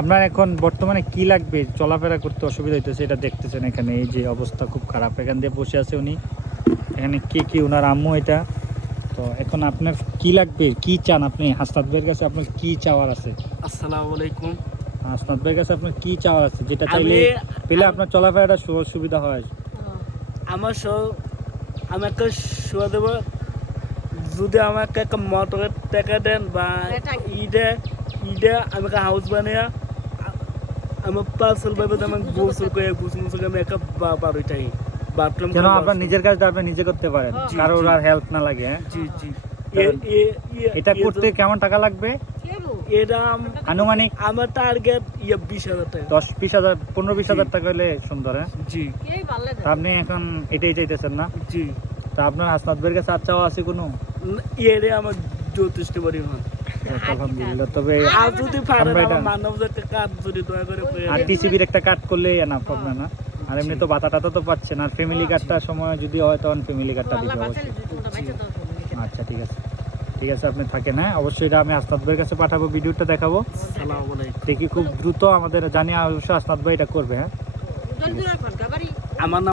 আপনার এখন বর্তমানে কি লাগবে, চলাফেরা করতে অসুবিধা হইতেছে, এটা দেখতেছেন এখানে এই যে অবস্থা খুব খারাপ, এখান দিয়ে বসে আছে উনি, এখানে কি ওনার আম্মু এটা। তো এখন আপনার কি লাগবে, কি চান আপনি হাসনাত ভাইয়ের কাছে, আপনার কি চাওয়ার আছে? আসসালামু আলাইকুম। হাসনাত ভাইয়ের কাছে আপনার কি চাওয়ার আছে, যেটা চাইলে পেলে আপনার চলাফেরাটা সুবিধা হয়? আমার আমাকে শোয়া দেবো, যদি আমাকে একটা মোটরের টাকা দেন বা ঈদে আমাকে হাউস বানিয়ে আমার পার্সেল ভাবে আমাকে গোসল করে আমি একটা বাড়িটাই বাথরুম কেন আপনার নিজের কাজটা আপনি নিজে করতে পারেন, কারোর আর হেল্প না লাগে? হ্যাঁ, জি জি। এটা করতে কেমন টাকা লাগবে এটা আনুমানিক? আমার টার্গেট 20,000 টাকা। 10-20,000 15-20,000 টাকা হলে সুন্দর। হ্যাঁ, জি। তা আপনি এখন এটাই চাইতেছেন না? জি। তা আপনার হাসনাত ভাইয়ের কাছে চাওয়া আছে কোনো? এরে আমার যথেষ্ট পরিমাণ। আলহামদুলিল্লাহ। তবে আর যদি পারেন আমার মানবজাতির কাজ যদি দয়া করে আর টিসিবির একটা কার্ড করলে এনাফ হবে না? আর এমনি তো ভাতা টাতা তো পাচ্ছেন, আর ফ্যামিলি কার্ডটার সময় যদি হয় তখন ফ্যামিলি কার্ডটা দিতে হবে। আচ্ছা, ঠিক আছে আপনি থাকেন। হ্যাঁ, অবশ্যই এটা আমি হাসনাত ভাইয়ের কাছে পাঠাবো, ভিডিওটা দেখাবো, আসসালামু আলাইকুম। দেখি খুব দ্রুত আমাদের জানিয়ে অবশ্যই হাসনাত ভাই এটা করবে। হ্যাঁ, আমার